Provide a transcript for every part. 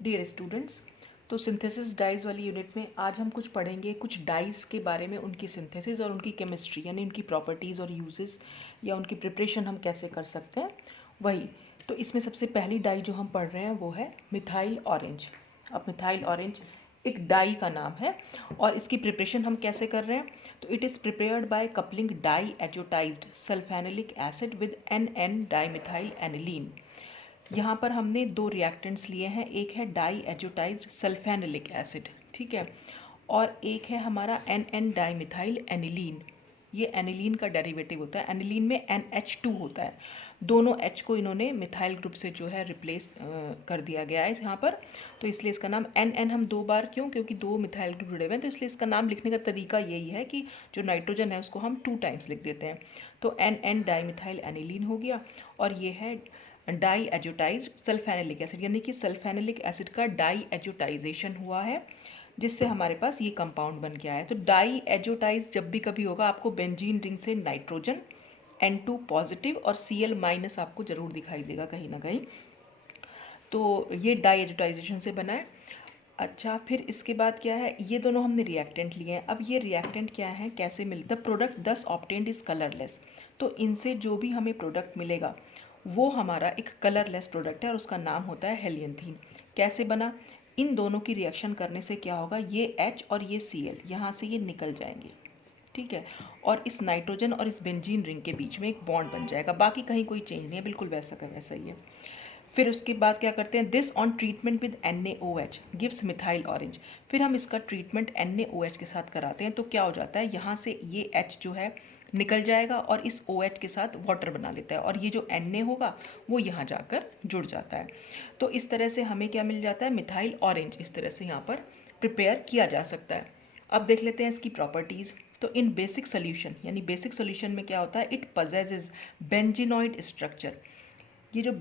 Dear students, तो synthesis dies वाली unit में आज हम कुछ पढ़ेंगे कुछ डाइज के बारे में, उनकी सिंथेसिस और उनकी केमिस्ट्री यानी उनकी प्रॉपर्टीज़ और यूजेस या उनकी प्रिपरेशन हम कैसे कर सकते हैं वही। तो इसमें सबसे पहली डाई जो हम पढ़ रहे हैं वो है मिथाइल ऑरेंज। अब मिथाइल ऑरेंज एक डाई का नाम है और इसकी प्रिपरेशन हम कैसे कर रहे हैं, तो it is prepared by coupling diazotized sulphanilic acid with NN dimethyl aniline. यहाँ पर हमने दो रिएक्टेंट्स लिए हैं, एक है डाई एजोटाइज्ड सल्फेनिलिक एसिड, ठीक है, और एक है हमारा NN डाईमिथाइल एनिलीन। ये एनिलीन का डेरिवेटिव होता है, एनिलीन में NH2 होता है। दोनों H को इन्होंने मिथाइल ग्रुप से जो है रिप्लेस कर दिया गया है यहाँ पर, तो इसलिए इसका नाम NN हम दो बार क्यों, क्योंकि दो मिथाइल ग्रुप जुड़े हुए हैं, तो इसलिए इसका नाम लिखने का तरीका यही है कि जो नाइट्रोजन है उसको हम 2 टाइम्स लिख देते हैं। तो NN डाईमिथाइल एनिलीन हो गया और ये है डाई एजोटाइज्ड सल्फेनिलिक एसिड, यानी कि सल्फेनिलिक एसिड का डाई एजोटाइजेशन हुआ है जिससे हमारे पास ये कंपाउंड बन गया है। तो डाई एजोटाइज जब भी कभी होगा आपको बेंजीन रिंग से नाइट्रोजन N2 पॉजिटिव और Cl माइनस आपको जरूर दिखाई देगा कहीं ना कहीं। तो ये डाई एजोटाइजेशन से बना है। अच्छा, फिर इसके बाद क्या है, ये दोनों हमने रिएक्टेंट लिए हैं। अब ये रिएक्टेंट क्या है, कैसे मिल, द प्रोडक्ट दस ऑब्टेन्ड इज कलरलेस। तो इनसे जो भी हमें प्रोडक्ट मिलेगा वो हमारा एक कलरलेस प्रोडक्ट है और उसका नाम होता है हेलियंथीन। कैसे बना, इन दोनों की रिएक्शन करने से क्या होगा, ये H और ये Cl यहाँ से ये निकल जाएंगे, ठीक है, और इस नाइट्रोजन और इस बेंजीन रिंग के बीच में एक बॉन्ड बन जाएगा। बाकी कहीं कोई चेंज नहीं है, बिल्कुल वैसा का वैसा ही है। फिर उसके बाद क्या करते हैं, this on treatment with NaOH gives methyl orange. फिर हम इसका ट्रीटमेंट NaOH के साथ कराते हैं तो क्या हो जाता है, यहाँ से ये H जो है निकल जाएगा और इस OH के साथ वाटर बना लेता है और ये जो Na होगा वो यहाँ जाकर जुड़ जाता है। तो इस तरह से हमें क्या मिल जाता है, मिथाइल ऑरेंज। इस तरह से यहाँ पर प्रिपेयर किया जा सकता है। अब देख लेते हैं इसकी प्रॉपर्टीज़। तो इन बेसिक सोल्यूशन, यानी बेसिक सोल्यूशन में क्या होता है, इट पजेजेस बेंजीनॉइड स्ट्रक्चर। ये जो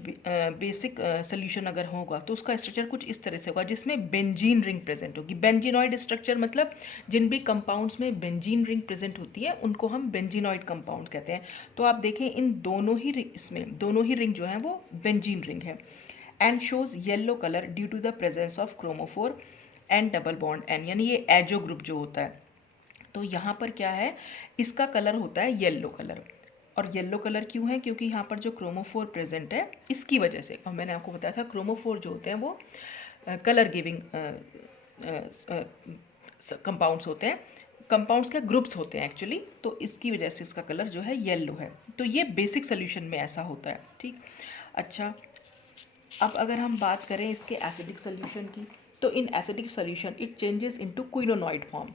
बेसिक सोल्यूशन अगर होगा तो उसका स्ट्रक्चर कुछ इस तरह से होगा जिसमें बेंजीन रिंग प्रेजेंट होगी। बेंजीनॉइड स्ट्रक्चर मतलब जिन भी कंपाउंड्स में बेंजीन रिंग प्रेजेंट होती है उनको हम बेंजीनॉइड कंपाउंड्स कहते हैं। तो आप देखें इन दोनों ही इसमें दोनों ही रिंग जो है वो बेंजीन रिंग है। And shows yellow colour due to the presence of chromophore and double bond N, यानी ये एजो ग्रुप जो होता है। तो यहाँ पर क्या है, इसका कलर होता है येलो कलर। और येलो कलर क्यों है, क्योंकि यहाँ पर जो क्रोमोफोर प्रेजेंट है इसकी वजह से। और मैंने आपको बताया था क्रोमोफोर जो होते हैं वो कलर गिविंग कंपाउंड्स होते हैं, कंपाउंड्स के ग्रुप्स होते हैं एक्चुअली, तो इसकी वजह से इसका कलर जो है येलो है। तो ये बेसिक सोल्यूशन में ऐसा होता है, ठीक। अच्छा, अब अगर हम बात करें इसके एसिडिक सोल्यूशन की, तो in acidic solution it changes into quinonoid form.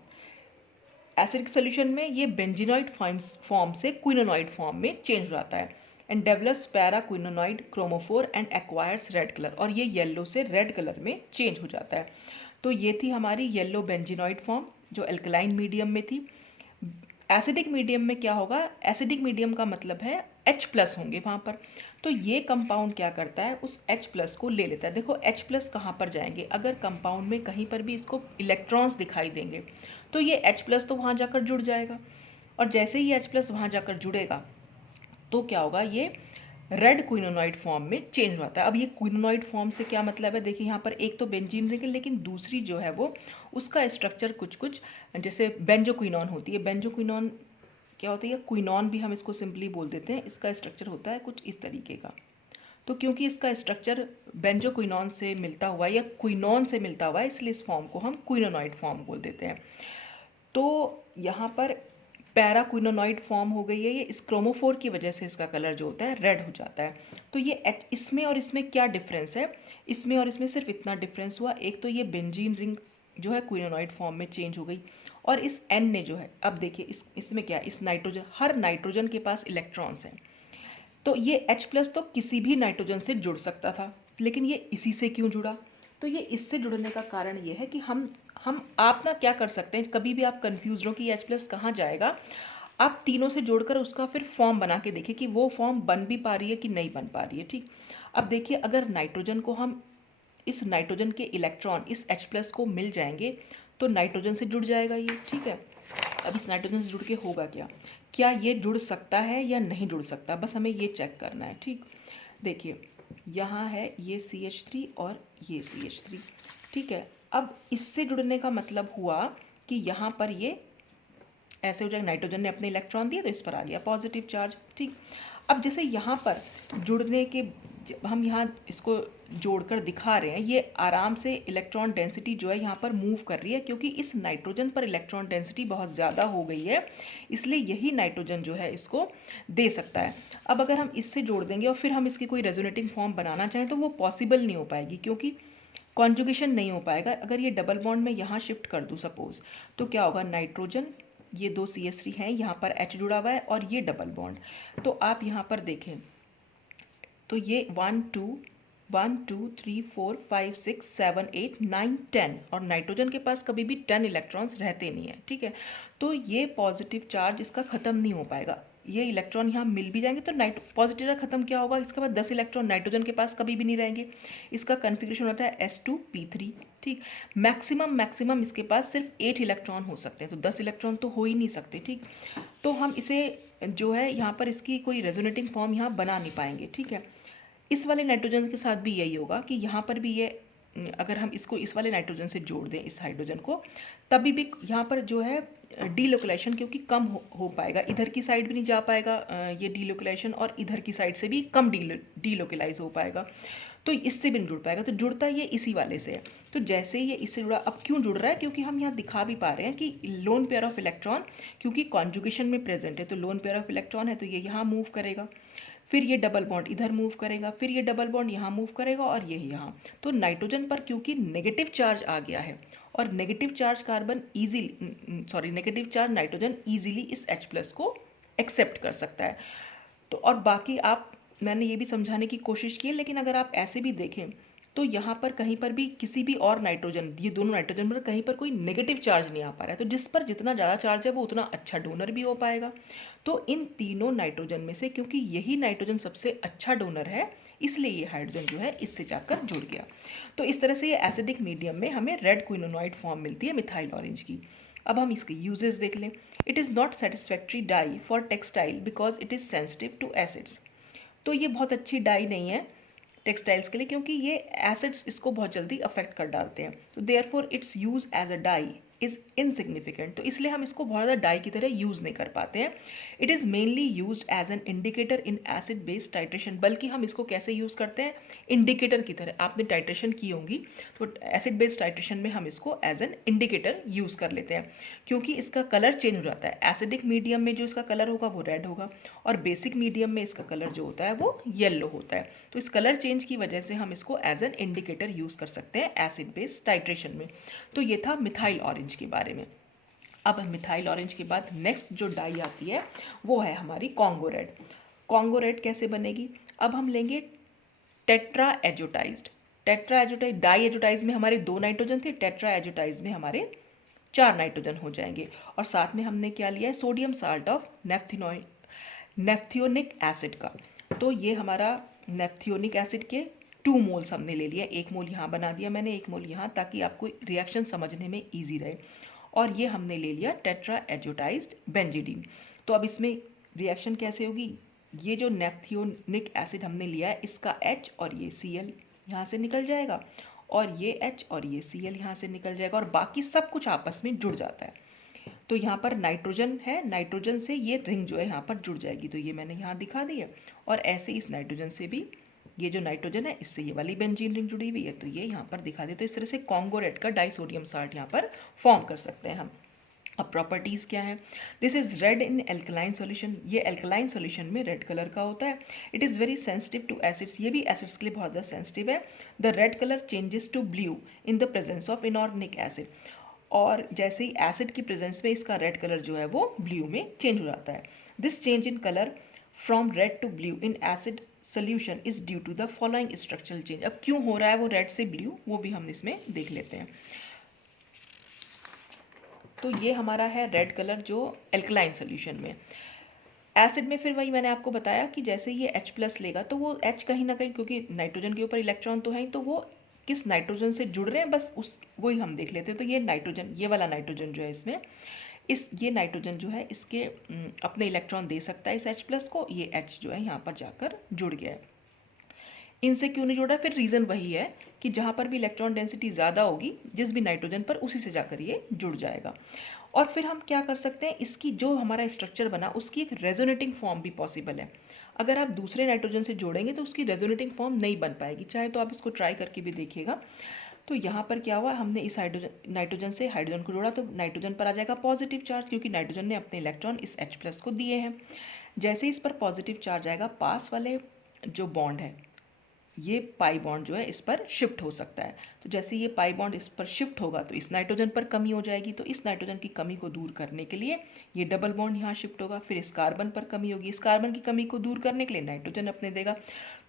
Acidic solution में ये बेंजीनॉइड फॉर्म से क्विनोनॉइड फॉर्म में चेंज हो जाता है and develops para quinonoid chromophore and acquires red colour, और ये येलो से रेड कलर में चेंज हो जाता है। तो ये थी हमारी येलो बेंजीनॉइड फॉर्म जो एल्कलाइन मीडियम में थी। एसिडिक मीडियम में क्या होगा, एसिडिक मीडियम का मतलब है H प्लस होंगे वहाँ पर। तो ये कंपाउंड क्या करता है, उस H प्लस को ले लेता है। देखो H प्लस कहाँ पर जाएंगे, अगर कंपाउंड में कहीं पर भी इसको इलेक्ट्रॉन्स दिखाई देंगे तो ये H प्लस तो वहाँ जाकर जुड़ जाएगा, और जैसे ही H प्लस वहाँ जाकर जुड़ेगा तो क्या होगा, ये रेड क्विनोनॉइड फॉर्म में चेंज होता है। अब ये क्विनोनॉइड फॉर्म से क्या मतलब है, देखिए यहाँ पर एक तो बेंजीन रिंग है लेकिन दूसरी जो है वो उसका स्ट्रक्चर कुछ कुछ जैसे बेंजोक्विनॉन होती है। बेंजोक्विनॉन क्या होती है, क्विनॉन भी हम इसको सिंपली बोल देते हैं, इसका स्ट्रक्चर होता है कुछ इस तरीके का। तो क्योंकि इसका स्ट्रक्चर बेंजोक्विनॉन से मिलता हुआ है या क्विनॉन से मिलता हुआ है, इसलिए इस फॉर्म को हम क्विनोनॉइड फॉर्म बोल देते हैं। तो यहाँ पर पैराक्विनोनॉइड फॉर्म हो गई है, ये इस क्रोमोफोर की वजह से इसका कलर जो होता है रेड हो जाता है। तो ये इसमें और इसमें क्या डिफरेंस है, इसमें और इसमें सिर्फ इतना डिफरेंस हुआ, एक तो ये बेंजीन रिंग जो है क्विनोनॉइड फॉर्म में चेंज हो गई, और इस N ने जो है, अब देखिए इसमें क्या है, इस नाइट्रोजन, हर नाइट्रोजन के पास इलेक्ट्रॉन्स हैं, तो ये H प्लस तो किसी भी नाइट्रोजन से जुड़ सकता था, लेकिन ये इसी से क्यों जुड़ा, तो ये इससे जुड़ने का कारण ये है कि हम आप ना क्या कर सकते हैं, कभी भी आप कंफ्यूज हो कि H प्लस कहाँ जाएगा, आप तीनों से जोड़कर उसका फिर फॉर्म बना के देखिए कि वो फॉर्म बन भी पा रही है कि नहीं बन पा रही है, ठीक। अब देखिए अगर नाइट्रोजन को हम, इस नाइट्रोजन के इलेक्ट्रॉन इस H प्लस को मिल जाएंगे तो नाइट्रोजन से जुड़ जाएगा ये, ठीक है। अब इस नाइट्रोजन से जुड़ के होगा क्या ये जुड़ सकता है या नहीं जुड़ सकता, बस हमें ये चेक करना है, ठीक। देखिए यहाँ है ये CH3 और ये CH3, ठीक है। अब इससे जुड़ने का मतलब हुआ कि यहाँ पर ये ऐसे हो जाएगा, नाइट्रोजन ने अपने इलेक्ट्रॉन दिए तो इस पर आ गया पॉजिटिव चार्ज, ठीक। अब जैसे यहाँ पर जुड़ने के हम यहाँ इसको जोड़कर दिखा रहे हैं, ये आराम से इलेक्ट्रॉन डेंसिटी जो है यहाँ पर मूव कर रही है, क्योंकि इस नाइट्रोजन पर इलेक्ट्रॉन डेंसिटी बहुत ज़्यादा हो गई है, इसलिए यही नाइट्रोजन जो है इसको दे सकता है। अब अगर हम इससे जोड़ देंगे और फिर हम इसकी कोई रेजोनेटिंग फॉर्म बनाना चाहें तो वो पॉसिबल नहीं हो पाएगी, क्योंकि कॉन्जुगेशन नहीं हो पाएगा। अगर ये डबल बॉन्ड में यहाँ शिफ्ट कर दूँ सपोज, तो क्या होगा, नाइट्रोजन, ये दो CH3 हैं, यहाँ पर H जुड़ा हुआ है और ये डबल बॉन्ड। तो आप यहाँ पर देखें तो ये 1 2 1 2 3 4 5 6 7 8 9 10, और नाइट्रोजन के पास कभी भी 10 इलेक्ट्रॉन्स रहते नहीं है, ठीक है। तो ये पॉजिटिव चार्ज इसका ख़त्म नहीं हो पाएगा, ये इलेक्ट्रॉन यहाँ मिल भी जाएंगे तो पॉजिटिव चार्ज खत्म क्या होगा, इसके बाद 10 इलेक्ट्रॉन नाइट्रोजन के पास कभी भी नहीं रहेंगे। इसका कन्फिग्रेशन होता है S2P3, ठीक। मैक्सिमम इसके पास सिर्फ 8 इलेक्ट्रॉन हो सकते हैं, तो 10 इलेक्ट्रॉन तो हो ही नहीं सकते, ठीक। तो हम इसे जो है यहाँ पर इसकी कोई रेजोनेटिंग फॉर्म यहाँ बना नहीं पाएंगे, ठीक है। इस वाले नाइट्रोजन के साथ भी यही होगा कि यहाँ पर भी ये अगर हम इसको इस वाले नाइट्रोजन से जोड़ दें, इस हाइड्रोजन को, तभी भी यहाँ पर जो है डीलोकलाइजेशन क्योंकि कम हो पाएगा, इधर की साइड भी नहीं जा पाएगा ये डीलोकलाइजेशन, और इधर की साइड से भी कम डीलोकलाइज हो पाएगा, तो इससे भी नहीं जुड़ पाएगा। तो जुड़ता ये इसी वाले से है। तो जैसे ही ये इससे जुड़ा, अब क्यों जुड़ रहा है, क्योंकि हम यहाँ दिखा भी पा रहे हैं कि लोन पेयर ऑफ इलेक्ट्रॉन क्योंकि कॉन्जुगेशन में प्रेजेंट है, तो लोन पेयर ऑफ इलेक्ट्रॉन है तो ये यहाँ मूव करेगा, फिर ये डबल बॉन्ड इधर मूव करेगा, फिर ये डबल बॉन्ड यहाँ मूव करेगा और ये यहाँ। तो नाइट्रोजन पर क्योंकि नेगेटिव चार्ज आ गया है, और negative charge negative charge nitrogen easily इस H+ को एक्सेप्ट कर सकता है। तो और बाकी मैंने ये भी समझाने की कोशिश की है, लेकिन अगर आप ऐसे भी देखें तो यहाँ पर कहीं पर भी किसी भी और नाइट्रोजन, ये दोनों नाइट्रोजन पर कहीं पर कोई नेगेटिव चार्ज नहीं आ पा रहा है, तो जिस पर जितना ज़्यादा चार्ज है वो उतना अच्छा डोनर भी हो पाएगा। तो इन तीनों नाइट्रोजन में से क्योंकि यही नाइट्रोजन सबसे अच्छा डोनर है, इसलिए ये हाइड्रोजन जो है इससे जाकर जुड़ गया। तो इस तरह से ये एसिडिक मीडियम में हमें रेड क्विनोनॉइड फॉर्म मिलती है मिथाइल ऑरेंज की। अब हम इसके यूजेस देख लें। It is not satisfactory dye for textile because it is sensitive to acids. तो ये बहुत अच्छी डाई नहीं है टेक्सटाइल्स के लिए, क्योंकि ये एसिड्स इसको बहुत जल्दी अफेक्ट कर डालते हैं। तो therefore its use as a dye is insignificant, तो इसलिए हम इसको बहुत ज़्यादा डाई की तरह यूज़ नहीं कर पाते हैं। It is mainly used as an indicator in acid based titration, बल्कि हम इसको कैसे यूज़ करते हैं, इंडिकेटर की तरह। आपने टाइट्रेशन की होंगी तो एसिड बेस्ड टाइट्रेशन में हम इसको एज एन इंडिकेटर यूज़ कर लेते हैं, क्योंकि इसका कलर चेंज हो जाता है। एसिडिक मीडियम में जो इसका कलर होगा वो रेड होगा, और बेसिक मीडियम में इसका कलर जो होता है वो येलो होता है। तो इस कलर चेंज की वजह से हम इसको एज एन इंडिकेटर यूज़ कर सकते हैं एसिड बेस्ड टाइट्रेशन में। तो ये था मिथाइल ऑरेंज के बारे में। अब मिथाइल ऑरेंज के बाद नेक्स्ट जो डाई आती है वो है हमारी कॉन्गो रेड। कॉन्गो रेड कैसे बनेगी, अब हम लेंगे टेट्रा एजोटाइज्ड। टेट्रा एजोटाइज, डाई एजोटाइज में हमारे 2 नाइट्रोजन थे, टेट्रा एजोटाइज में हमारे 4 नाइट्रोजन हो जाएंगे। और साथ में हमने क्या लिया है, सोडियम साल्ट ऑफ नेफ्थियोनिक एसिड का। तो ये हमारा नेफ्थियोनिक एसिड के 2 मोल्स हमने ले लिया, 1 मोल यहाँ बना दिया मैंने, 1 मोल यहाँ, ताकि आपको रिएक्शन समझने में ईजी रहे। और ये हमने ले लिया टेट्रा एजोटाइज्ड बेंजीडीन। तो अब इसमें रिएक्शन कैसे होगी, ये जो नेफ्थियोनिक एसिड हमने लिया है इसका H और ये Cl यहाँ से निकल जाएगा, और ये H और ये Cl यहाँ से निकल जाएगा, और बाकी सब कुछ आपस में जुड़ जाता है। तो यहाँ पर नाइट्रोजन है, नाइट्रोजन से ये रिंग जो है यहाँ पर जुड़ जाएगी, तो ये मैंने यहाँ दिखा दी है। और ऐसे इस नाइट्रोजन से भी ये जो नाइट्रोजन है इससे ये वाली बेंजीन रिंग जुड़ी हुई है, तो ये यहाँ पर दिखा दी। तो इस तरह से कॉन्गो रेड का डाइसोडियम साल्ट यहाँ पर फॉर्म कर सकते हैं हम। अब प्रॉपर्टीज़ क्या है, this is red in alkaline solution, ये एल्कलाइन सॉल्यूशन में रेड कलर का होता है। It is very sensitive to acids, ये भी एसिड्स के लिए बहुत ज़्यादा सेंसिटिव है। The red colour changes to blue in the presence of inorganic acid, और जैसे ही एसिड की प्रेजेंस में इसका रेड कलर जो है वो ब्लू में चेंज हो जाता है। This change in colour from red to blue in acid solution is due to the following structural change. अब क्यों हो रहा है वो रेड से ब्लू, वो भी हम इसमें देख लेते हैं। तो ये हमारा है रेड कलर जो एल्कलाइन सोल्यूशन में। एसिड में फिर वही मैंने आपको बताया कि जैसे ये H+ लेगा तो वो H कहीं ना कहीं, क्योंकि नाइट्रोजन के ऊपर इलेक्ट्रॉन तो है, तो वो किस नाइट्रोजन से जुड़ रहे हैं बस वही हम देख लेते हैं। तो ये नाइट्रोजन, ये वाला नाइट्रोजन जो है इसमें, ये नाइट्रोजन जो है इसके अपने इलेक्ट्रॉन दे सकता है इस H+ को, ये H जो है यहाँ पर जाकर जुड़ गया है। इनसे क्यों नहीं जोड़ा? फिर रीज़न वही है कि जहाँ पर भी इलेक्ट्रॉन डेंसिटी ज़्यादा होगी जिस भी नाइट्रोजन पर, उसी से जाकर ये जुड़ जाएगा। और फिर हम क्या कर सकते हैं, इसकी जो हमारा स्ट्रक्चर बना उसकी एक रेजोनेटिंग फॉर्म भी पॉसिबल है। अगर आप दूसरे नाइट्रोजन से जोड़ेंगे तो उसकी रेजोनेटिंग फॉर्म नहीं बन पाएगी, चाहे तो आप इसको ट्राई करके भी देखिएगा। तो यहाँ पर क्या हुआ, हमने इस नाइट्रोजन से हाइड्रोजन को जोड़ा तो नाइट्रोजन पर आ जाएगा पॉजिटिव चार्ज, क्योंकि नाइट्रोजन ने अपने इलेक्ट्रॉन इस H+ को दिए हैं। जैसे इस पर पॉजिटिव चार्ज आएगा, पास वाले जो बॉन्ड है, ये पाई बॉन्ड जो है इस पर शिफ्ट हो सकता है। तो जैसे ये पाई बॉन्ड इस पर शिफ्ट होगा तो इस नाइट्रोजन पर कमी हो जाएगी। तो इस नाइट्रोजन की कमी को दूर करने के लिए ये डबल बॉन्ड यहाँ शिफ्ट होगा। फिर इस कार्बन पर कमी होगी, इस कार्बन की कमी को दूर करने के लिए नाइट्रोजन अपने देगा।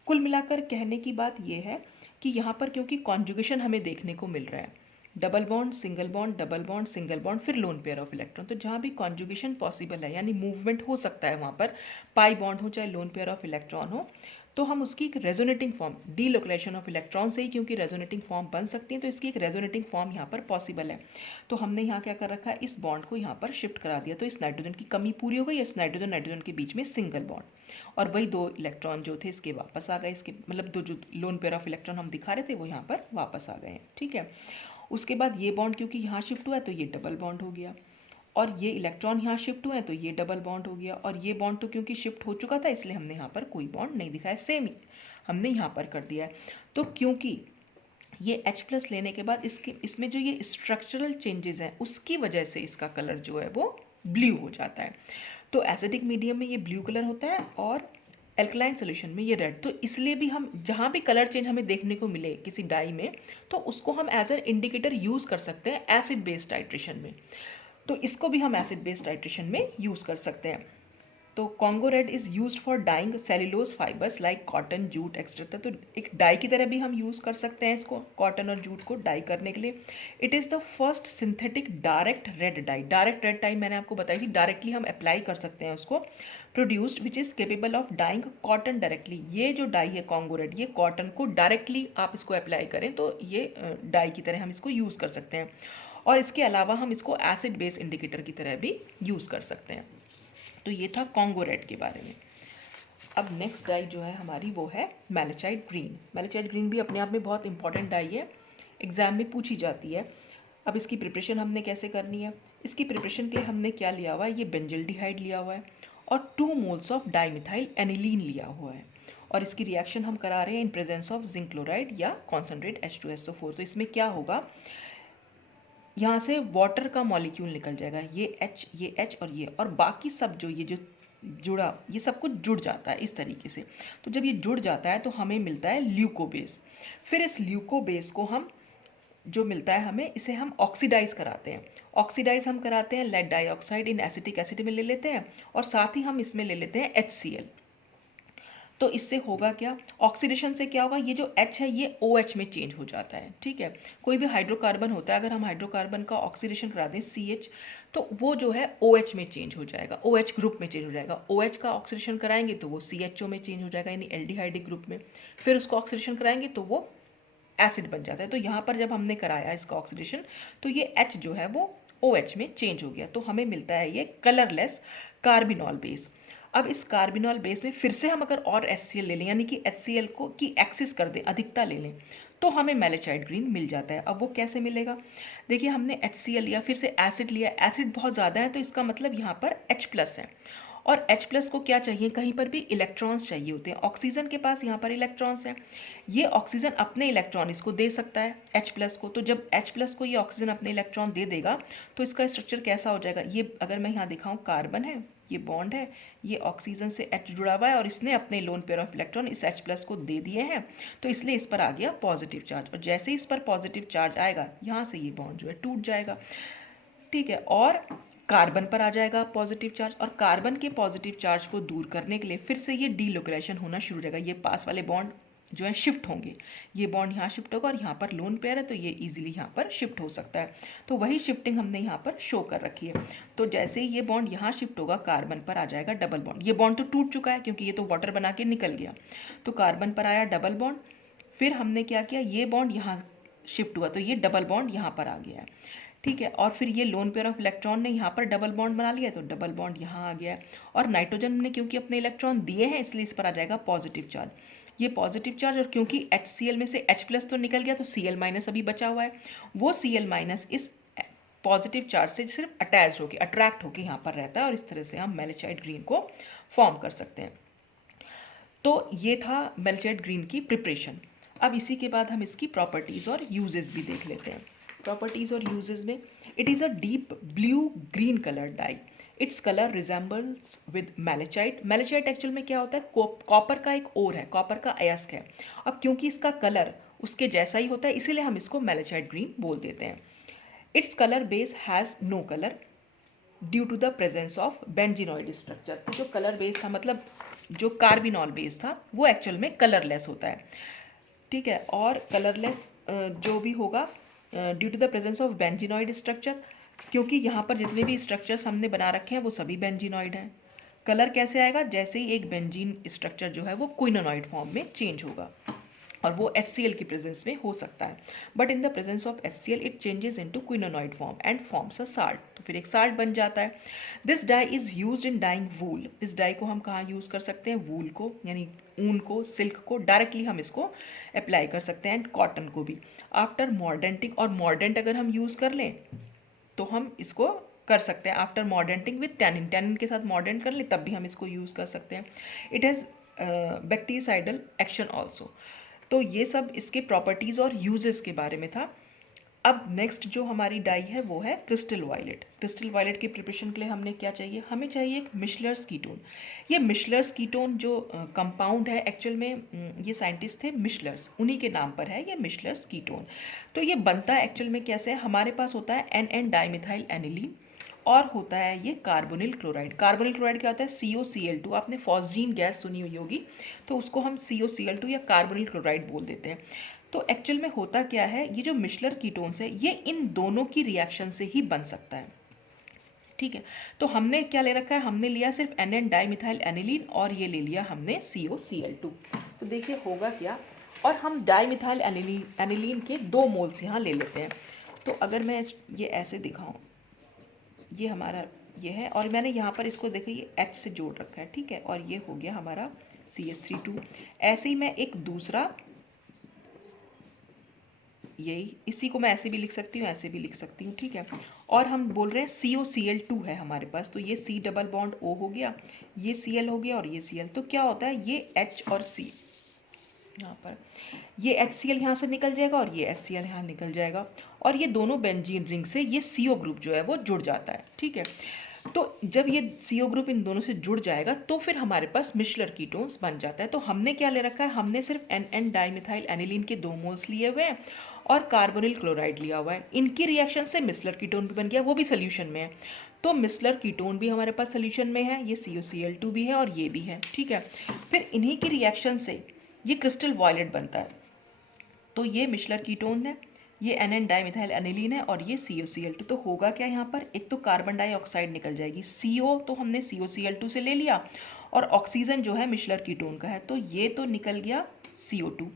कुल मिलाकर कहने की बात यह है कि यहाँ पर क्योंकि कॉन्जुगेशन हमें देखने को मिल रहा है, double bond single bond, double bond single bond, फिर लोन पेयर ऑफ इलेक्ट्रॉन, तो जहाँ भी कॉन्जुगेशन पॉसिबल है यानी मूवमेंट हो सकता है, वहाँ पर पाई बॉन्ड हो चाहे लोन पेयर ऑफ इलेक्ट्रॉन हो, तो हम उसकी एक resonating form, delocalisation of electron से ही क्योंकि रेजोनेटिंग फॉर्म बन सकती है, तो इसकी एक रेजोनेटिंग फॉर्म यहाँ पर पॉसिबल है। तो हमने यहाँ क्या कर रखा है, इस बॉन्ड को यहाँ पर शिफ्ट करा दिया, तो इस नाइट्रोजन की कमी पूरी हो गई। इस नाइट्रोजन नाइट्रोजन के बीच में सिंगल बॉन्ड, और वही दो इलेक्ट्रॉन जो थे इसके वापस आ गए, इसके मतलब दो जो लोन पेयर ऑफ इलेक्ट्रॉन हम दिखा रहे थे वो यहाँ पर वापस आ गए हैं। ठीक है, उसके बाद ये बॉन्ड क्योंकि यहाँ शिफ्ट हुआ है तो ये डबल बॉन्ड हो गया, और ये इलेक्ट्रॉन यहाँ शिफ्ट हुए हैं तो ये डबल बॉन्ड हो गया, और ये बॉन्ड तो क्योंकि शिफ्ट हो चुका था इसलिए हमने यहाँ पर कोई बॉन्ड नहीं दिखाया, सेम ही हमने यहाँ पर कर दिया है। तो क्योंकि ये H+ लेने के बाद इसमें जो ये स्ट्रक्चरल चेंजेस हैं उसकी वजह से इसका कलर जो है वो ब्लू हो जाता है। तो एसिडिक मीडियम में ये ब्लू कलर होता है और एल्कलाइन सोल्यूशन में ये रेड। तो इसलिए भी हम जहाँ भी कलर चेंज हमें देखने को मिले किसी डाई में, तो उसको हम एज एन इंडिकेटर यूज़ कर सकते हैं एसिड बेस्ड टाइट्रेशन में। तो इसको भी हम एसिड बेस्ड टाइट्रेशन में यूज़ कर सकते हैं। तो Congo red is used for dyeing cellulose fibres like cotton, jute etcetera. तो एक डाई की तरह भी हम यूज़ कर सकते हैं इसको, कॉटन और जूट को डाई करने के लिए। It is the first synthetic direct red dye. Direct red dye मैंने आपको बताई थी, डायरेक्टली हम अप्लाई कर सकते हैं उसको, produced which is capable of dyeing cotton directly. ये जो डाई है कॉन्गो रेड, ये कॉटन को डायरेक्टली आप इसको अप्लाई करें तो ये डाई की तरह हम इसको यूज़ कर सकते हैं। और इसके अलावा हम इसको एसिड बेस इंडिकेटर की तरह भी यूज़ कर सकते हैं। तो ये था कॉन्गो रेड के बारे में। अब नेक्स्ट डाई जो है हमारी वो है मैलेचाइट ग्रीन। मैलेचाइट ग्रीन भी अपने आप में बहुत इंपॉर्टेंट डाई है, एग्जाम में पूछी जाती है। अब इसकी प्रिपरेशन हमने कैसे करनी है, इसकी प्रिपरेशन के लिए हमने क्या लिया हुआ है, ये बेंजल्डिहाइड लिया हुआ है और 2 मोल्स ऑफ डाईमिथाइल एनिलीन लिया हुआ है, और इसकी रिएक्शन हम करा रहे हैं in presence of zinc chloride या कॉन्सेंट्रेट H2SO4। तो इसमें क्या होगा, यहाँ से वाटर का मॉलिक्यूल निकल जाएगा, ये H और बाकी सब जो ये जो जुड़ा, ये सब कुछ जुड़ जाता है इस तरीके से। तो जब ये जुड़ जाता है तो हमें मिलता है ल्यूकोबेस। फिर इस ल्यूकोबेस को हम जो मिलता है हमें, इसे हम ऑक्सीडाइज कराते हैं। ऑक्सीडाइज हम कराते हैं lead dioxide in acetic acid में ले लेते हैं, और साथ ही हम इसमें ले लेते हैं HCl। तो इससे होगा क्या, ऑक्सीडेशन से क्या होगा, ये जो H है ये OH में चेंज हो जाता है। ठीक है, कोई भी हाइड्रोकार्बन होता है, अगर हम हाइड्रोकार्बन का ऑक्सीडेशन करा दें CH, तो वो जो है OH में चेंज हो जाएगा, OH ग्रुप में चेंज हो जाएगा। OH का ऑक्सीडेशन कराएंगे तो वो CHO में चेंज हो जाएगा यानी एल्डिहाइडिक ग्रुप में। फिर उसको ऑक्सीडेशन कराएंगे तो वो एसिड बन जाता है। तो यहाँ पर जब हमने कराया इसका ऑक्सीडेशन तो ये H जो है वो OH में चेंज हो गया, तो हमें मिलता है ये कलरलेस कार्बिनॉल बेस। अब इस कार्बिनॉल बेस में फिर से हम अगर और HCl ले लें, यानी कि HCl को की एक्सिस कर दें, अधिकता ले लें, तो हमें मैलेचाइट ग्रीन मिल जाता है। अब वो कैसे मिलेगा, देखिए हमने HCl लिया, फिर से एसिड लिया, एसिड बहुत ज़्यादा है तो इसका मतलब यहाँ पर H+ है, और H+ को क्या चाहिए, कहीं पर भी इलेक्ट्रॉन्स चाहिए होते हैं। ऑक्सीजन के पास यहाँ पर इलेक्ट्रॉन्स हैं, ये ऑक्सीजन अपने इलेक्ट्रॉन इसको दे सकता है H+ को। तो जब H+ को ये ऑक्सीजन अपने इलेक्ट्रॉन दे देगा तो इसका स्ट्रक्चर कैसा हो जाएगा, ये अगर मैं यहाँ दिखाऊँ, कार्बन है, ये बॉन्ड है, ये ऑक्सीजन से H जुड़ा हुआ है और इसने अपने लोन पेयर ऑफ इलेक्ट्रॉन इस H+ को दे दिए हैं, तो इसलिए इस पर आ गया पॉजिटिव चार्ज। और जैसे ही इस पर पॉजिटिव चार्ज आएगा यहाँ से ये बॉन्ड जो है टूट जाएगा। ठीक है, और कार्बन पर आ जाएगा पॉजिटिव चार्ज, और कार्बन के पॉजिटिव चार्ज को दूर करने के लिए फिर से ये डीलोकेलाइजेशन होना शुरू हो जाएगा। ये पास वाले बॉन्ड जो है शिफ्ट होंगे, ये बॉन्ड यहाँ शिफ्ट होगा और यहाँ पर लोन पेयर है तो ये इजीली यहाँ पर शिफ्ट हो सकता है। तो वही शिफ्टिंग हमने यहाँ पर शो कर रखी है। तो जैसे ही ये बॉन्ड यहाँ शिफ्ट होगा, कार्बन पर आ जाएगा डबल बॉन्ड। ये बॉन्ड तो टूट चुका है क्योंकि ये तो वाटर बना के निकल गया, तो कार्बन पर आया डबल बॉन्ड। फिर हमने क्या किया, ये बॉन्ड यहाँ शिफ्ट हुआ तो ये डबल बॉन्ड यहाँ पर आ गया है। ठीक है, और फिर ये लोन पेयर ऑफ इलेक्ट्रॉन ने यहाँ पर डबल बॉन्ड बना लिया तो डबल बॉन्ड यहाँ आ गया है, और नाइट्रोजन ने क्योंकि अपने इलेक्ट्रॉन दिए हैं इसलिए इस पर आ जाएगा पॉजिटिव चार्ज। ये पॉजिटिव चार्ज, और क्योंकि HCl में से H+ तो निकल गया तो Cl- अभी बचा हुआ है, वो Cl- इस पॉजिटिव चार्ज से सिर्फ अटैच होके अट्रैक्ट होके यहाँ पर रहता है, और इस तरह से हम मेलेचाइट ग्रीन को फॉर्म कर सकते हैं। तो ये था मेलेचाइट ग्रीन की प्रिपरेशन। अब इसी के बाद हम इसकी प्रॉपर्टीज़ और यूजेस भी देख लेते हैं। प्रॉपर्टीज़ और यूजेस में, it is a deep blue green colour dye, its colour resembles with malachite. Malachite actual में क्या होता है, कॉपर का एक ओर है, कॉपर का अयस्क है। अब क्योंकि इसका कलर उसके जैसा ही होता है, इसीलिए हम इसको मेलेचाइट ग्रीन बोल देते हैं। Its colour base has no colour due to the presence of benzenoid structure. तो जो कलर बेस था, मतलब जो कार्बिनॉल बेस था, वो एक्चुअल में कलरलेस होता है, ठीक है। और कलरलेस जो भी होगा due to the presence of benzenoid structure, क्योंकि यहाँ पर जितने भी स्ट्रक्चर्स हमने बना रखे हैं वो सभी बेंजीनॉइड हैं। कलर कैसे आएगा, जैसे ही एक बेंजीन स्ट्रक्चर जो है वो क्विनोनॉइड फॉर्म में चेंज होगा, और वो HCl की प्रेजेंस में हो सकता है। But in the presence of HCl it changes into quinonoid form and forms a salt, तो फिर एक साल्ट बन जाता है। This dye is used in dyeing wool. इस डाई को हम कहाँ यूज़ कर सकते हैं, वूल को, यानी ऊन को, सिल्क को डायरेक्टली हम इसको अप्लाई कर सकते हैं, एंड कॉटन को भी। आफ्टर मॉर्डेंटिंग, और मॉर्डेंट अगर हम यूज़ कर लें तो हम इसको कर सकते हैं आफ्टर मॉर्डेंटिंग विद टैनिन, टैनिन के साथ मॉर्डेंट कर ले तब भी हम इसको यूज़ कर सकते हैं। It has bactericidal action also. तो ये सब इसके प्रॉपर्टीज़ और यूजेस के बारे में था। अब नेक्स्ट जो हमारी डाई है वो है क्रिस्टल वायलेट। क्रिस्टल वायलेट की प्रिपरेशन के लिए हमने क्या चाहिए, हमें चाहिए एक मिशलर्स कीटोन। ये मिशलर्स कीटोन जो कंपाउंड है, एक्चुअल में ये साइंटिस्ट थे मिशलर्स, उन्हीं के नाम पर है ये मिशलर्स कीटोन। तो ये बनता है एक्चुअल में कैसे, हमारे पास होता है NN डाइमिथाइल एनिलीन, और होता है ये कार्बोनिल क्लोराइड। कार्बोनिल क्लोराइड क्या होता है, COCl2। आपने फॉस्जीन गैस सुनी हुई होगी, तो उसको हम COCl2 या कार्बोनिल क्लोराइड बोल देते हैं। तो एक्चुअल में होता क्या है, ये जो मिशलर कीटोन्स है ये इन दोनों की रिएक्शन से ही बन सकता है, ठीक है। तो हमने क्या ले रखा है, हमने लिया सिर्फ NN डाइमिथाइल एनिलीन, और ये ले लिया हमने COCl2। तो देखिए होगा क्या, और हम डाइमिथाइल एनिलीन के 2 मोल्स यहाँ ले लेते हैं। तो अगर मैं ये ऐसे दिखाऊं, ये हमारा ये है, और मैंने यहाँ पर इसको देखिए ये H से जोड़ रखा है, ठीक है, और ये हो गया हमारा CH3 2। ऐसे ही मैं एक दूसरा, यही इसी को मैं ऐसे भी लिख सकती हूँ, ऐसे भी लिख सकती हूँ, ठीक है। और हम बोल रहे हैं COCl2 है हमारे पास, तो ये C डबल बॉन्ड O हो गया, ये Cl हो गया, और ये Cl। तो क्या होता है, ये H और C यहाँ पर, ये HCl यहाँ से निकल जाएगा और ये HCl यहाँ निकल जाएगा, और ये दोनों बेंजीन रिंग से ये CO ग्रुप जो है वो जुड़ जाता है, ठीक है। तो जब ये CO ग्रुप इन दोनों से जुड़ जाएगा तो फिर हमारे पास मिशलर कीटोन्स बन जाता है। तो हमने क्या ले रखा है, हमने सिर्फ NN डाइमिथाइल एनिलीन के 2 मोल्स लिए हुए हैं, और कार्बोनिल क्लोराइड लिया हुआ है। इनकी रिएक्शन से मिशलर कीटोन भी बन गया, वो भी सोल्यूशन में है। तो मिशलर कीटोन भी हमारे पास सोल्यूशन में है, ये COCl2 भी है और ये भी है, ठीक है। फिर इन्हीं की रिएक्शन से ये क्रिस्टल वायलेट बनता है। तो ये मिशलर कीटोन है, ये NN डाइमिथाइल एनिलीन है, और ये COCl2। तो होगा क्या यहाँ पर, एक तो कार्बन डाइऑक्साइड निकल जाएगी, CO तो हमने COCl2 से ले लिया, और ऑक्सीजन जो है मिशलर कीटोन का है, तो ये तो निकल गया CO2,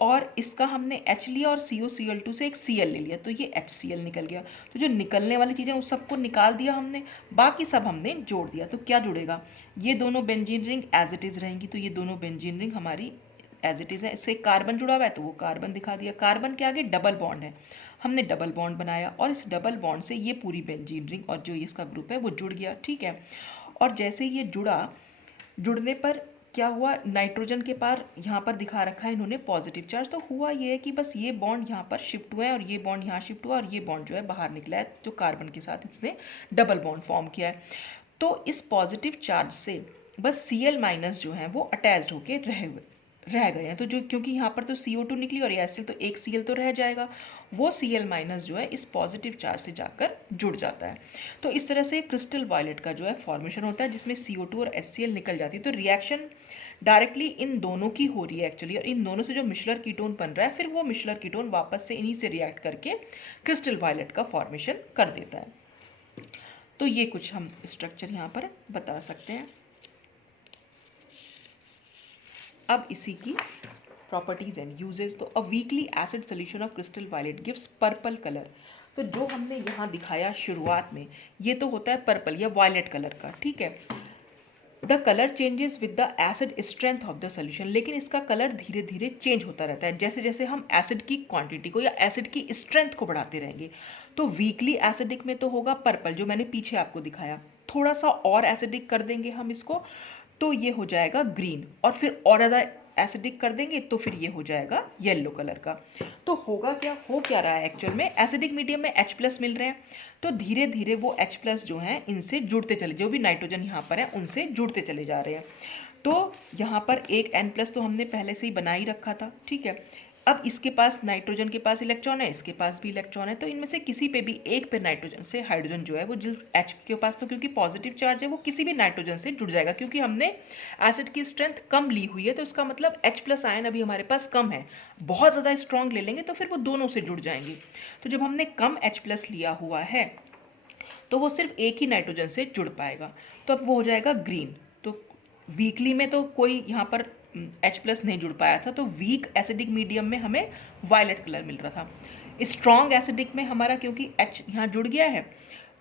और इसका हमने H लिया और COCl2 से एक Cl ले लिया, तो ये HCl निकल गया। तो जो निकलने वाली चीज़ें उस सबको निकाल दिया हमने, बाकी सब हमने जोड़ दिया। तो क्या जुड़ेगा, ये दोनों benzene ring as it is रहेंगी, तो ये दोनों बेंजीन रिंग हमारी एज इट इज़ है। इससे कार्बन जुड़ा हुआ है तो वो कार्बन दिखा दिया, कार्बन के आगे डबल बॉन्ड है, हमने डबल बॉन्ड बनाया, और इस डबल बॉन्ड से ये पूरी बेंजीन रिंग और जो इसका ग्रुप है वो जुड़ गया, ठीक है। और जैसे ये जुड़ा, जुड़ने पर क्या हुआ, नाइट्रोजन के पार यहाँ पर दिखा रखा है इन्होंने पॉजिटिव चार्ज, तो हुआ ये है कि बस ये बॉन्ड यहाँ पर शिफ्ट हुआ है, और ये बॉन्ड यहाँ शिफ्ट हुआ, और ये बॉन्ड जो है बाहर निकला है, जो कार्बन के साथ इसने डबल बॉन्ड फॉर्म किया है। तो इस पॉजिटिव चार्ज से बस Cl- जो है वो अटैच्ड होके रह गए हैं। तो जो, क्योंकि यहाँ पर तो CO2 निकली और ये HCl, तो एक Cl तो रह जाएगा, वो Cl- जो है इस पॉजिटिव चार्ज से जाकर जुड़ जाता है। तो इस तरह से क्रिस्टल वायलेट का जो है फॉर्मेशन होता है, जिसमें CO2 और HCl निकल जाती है। तो रिएक्शन डायरेक्टली इन दोनों की हो रही है एक्चुअली, और इन दोनों से जो मिशलर कीटोन बन रहा है, फिर वो मिशलर कीटोन वापस से इन्हीं से रिएक्ट करके क्रिस्टल वायलेट का फॉर्मेशन कर देता है। तो ये कुछ हम स्ट्रक्चर यहाँ पर बता सकते हैं। अब इसी की प्रॉपर्टीज एंड यूजेस। तो a weakly acid solution of crystal violet gives purple colour. तो जो हमने यहाँ दिखाया शुरुआत में, ये तो होता है पर्पल या वायलेट कलर का, ठीक है। The colour changes with the acid strength of the solution, लेकिन इसका कलर धीरे धीरे चेंज होता रहता है जैसे जैसे हम एसिड की क्वांटिटी को या एसिड की स्ट्रेंथ को बढ़ाते रहेंगे। तो वीकली एसिडिक में तो होगा पर्पल, जो मैंने पीछे आपको दिखाया। थोड़ा सा और एसिडिक कर देंगे हम इसको तो ये हो जाएगा ग्रीन, और फिर और ज़्यादा एसिडिक कर देंगे तो फिर ये हो जाएगा येलो कलर का। तो होगा क्या, हो क्या रहा है एक्चुअल में, एसिडिक मीडियम में H+ मिल रहे हैं, तो धीरे धीरे वो H+ जो हैं इनसे जुड़ते चले, जो भी नाइट्रोजन यहाँ पर है उनसे जुड़ते चले जा रहे हैं। तो यहाँ पर एक N+ तो हमने पहले से ही बना ही रखा था, ठीक है। अब इसके पास, नाइट्रोजन के पास इलेक्ट्रॉन है, इसके पास भी इलेक्ट्रॉन है, तो इनमें से किसी पे भी एक पे नाइट्रोजन से हाइड्रोजन जो है वो H के पास, तो क्योंकि पॉजिटिव चार्ज है वो किसी भी नाइट्रोजन से जुड़ जाएगा, क्योंकि हमने एसिड की स्ट्रेंथ कम ली हुई है, तो इसका मतलब H+ आयन अभी हमारे पास कम है। बहुत ज़्यादा स्ट्रॉन्ग ले लेंगे तो फिर वो दोनों से जुड़ जाएंगे। तो जब हमने कम H+ लिया हुआ है तो वो सिर्फ एक ही नाइट्रोजन से जुड़ पाएगा, तो अब वो हो जाएगा ग्रीन। तो वीकली में तो कोई यहाँ पर H+ नहीं जुड़ पाया था, तो वीक एसिडिक मीडियम में हमें वायलेट कलर मिल रहा था। स्ट्रॉन्ग एसिडिक में हमारा क्योंकि H यहाँ जुड़ गया है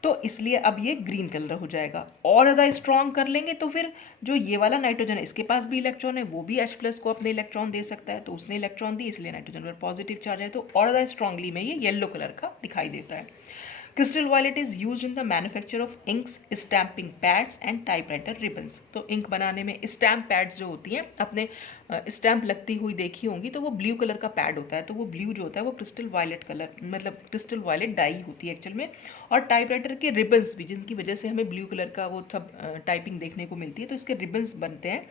तो इसलिए अब ये ग्रीन कलर हो जाएगा। और ज़्यादा स्ट्रॉन्ग कर लेंगे तो फिर जो ये वाला नाइट्रोजन है इसके पास भी इलेक्ट्रॉन है, वो भी H+ को अपने इलेक्ट्रॉन दे सकता है, तो उसने इलेक्ट्रॉन दी इसलिए नाइट्रोजन पर पॉजिटिव चार्ज है, तो और ज़्यादा स्ट्रांगली में ये येलो कलर का दिखाई देता है। Crystal violet is used in the manufacture of inks, stamping pads and typewriter ribbons. तो इंक बनाने में स्टैम्प पैड्स जो होती हैं, अपने स्टैम्प लगती हुई देखी होंगी, तो वो ब्लू कलर का पैड होता है, तो वो ब्लू जो होता है वो क्रिस्टल वायलेट कलर, मतलब क्रिस्टल वायलेट डाई होती है एक्चुअल में। और टाइपराइटर के रिबन्स भी, जिनकी वजह से हमें ब्लू कलर का वो सब टाइपिंग देखने को मिलती है, तो इसके रिबन्स बनते हैं,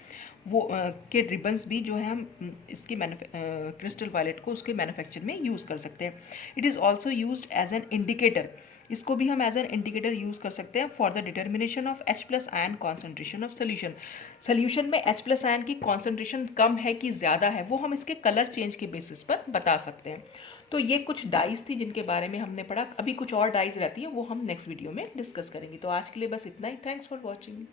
वो के रिबन्स भी जो है हम इसकी क्रिस्टल वायलेट को उसके मैन्युफैक्चर में यूज़ कर सकते हैं। It is also used as an indicator, इसको भी हम एज एन इंडिकेटर यूज़ कर सकते हैं for the determination of H+ ion concentration of solution. Solution में H+ आयन की कॉन्सेंट्रेशन कम है कि ज़्यादा है वो हम इसके कलर चेंज के बेसिस पर बता सकते हैं। तो ये कुछ डाइज थी जिनके बारे में हमने पढ़ा। अभी कुछ और डाइज रहती है वो हम नेक्स्ट वीडियो में डिस्कस करेंगे। तो आज के लिए बस इतना ही। Thanks for watching.